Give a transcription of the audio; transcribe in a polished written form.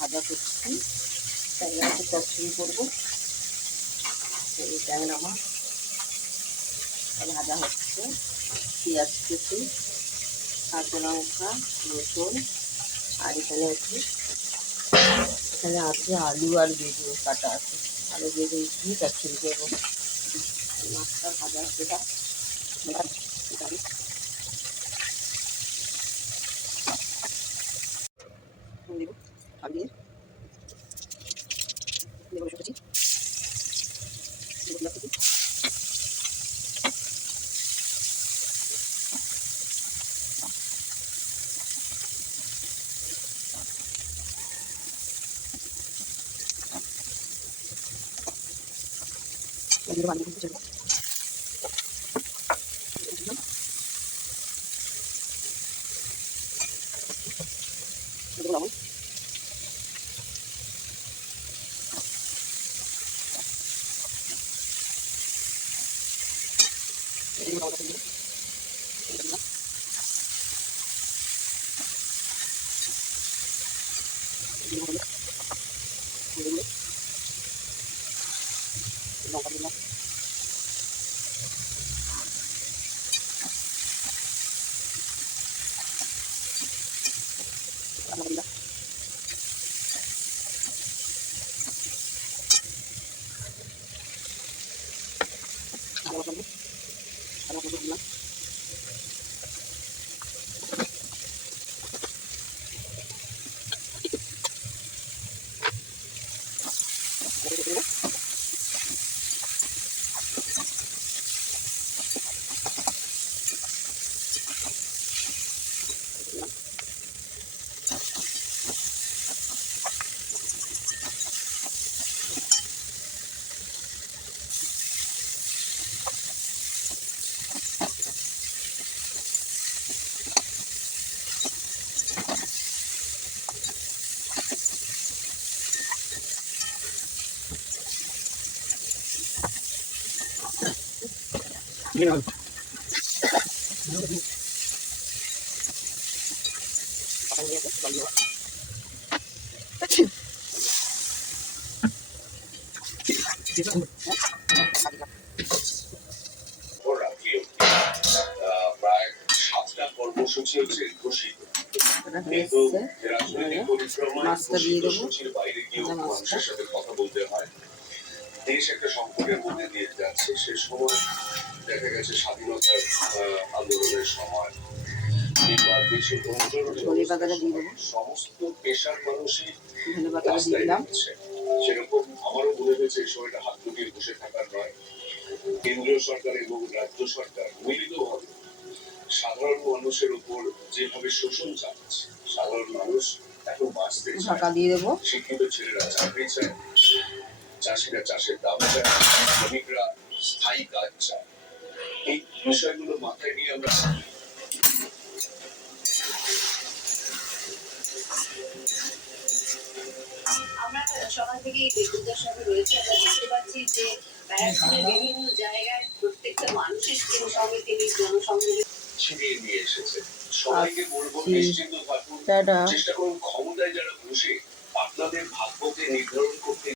ভাজা করছি, ট্যাংরাকে চচ্চড়ি করবো। এই ট্যাংরা মাছ ভাজা হচ্ছে। পেঁয়াজ কুচি, কাঁচা লঙ্কা, রসুন, আর এখানে আছে আলু আর বেগুন কাটা আছে। আলু বেগুন দিয়ে চচ্চড়ি করবো। মাছটা ভাজা হচ্ছে, প্রায় 7টা কর্মসূচি হচ্ছে ঘোষিত, কিন্তু রাজনৈতিক পরিক্রমায় ঘোষিত বাইরে গিয়েও মানুষের সাথে কথা বলতে হয়। দেশ একটা সংকটের মধ্যে দিয়ে যাচ্ছে। সে সময় দেখা গেছে স্বাধীনতার আন্দোলনের সময় সমস্ত পেশার মানুষই সেরকম আমারও মনে হয়েছে এই সময়টা হাত গুটিয়ে বসে থাকার নয়। কেন্দ্রীয় সরকার এবং রাজ্য সরকার মিলিতভাবে সাধারণ মানুষের উপর যেভাবে শোষণ চালাচ্ছে, সাধারণ মানুষ এখন বাঁচতে চায়, শিক্ষিত ছেলেরা চাকরি চায়, চাষিরা চাষের দাম চায়, শ্রমিকরা স্থায়ী কাজ চায়। এই বিষয়গুলো মাথায় নিয়ে আমরা সকাল থেকেই বিদ্যুতের সঙ্গে রয়েছে। আমরা দেখতে পাচ্ছি যে ব্যারাকপুরের বিভিন্ন জায়গায় প্রত্যেকটা মানুষের সঙ্গে তিনি জনসংযোগে ছিনিয়ে নিয়ে এসেছে। সবাইকে বলবো নিশ্চিন্ত থাকুন, চেষ্টা করুন ক্ষমতায় যারা বসে আপনাদের ভাগ্যকে নির্ধারণ করতে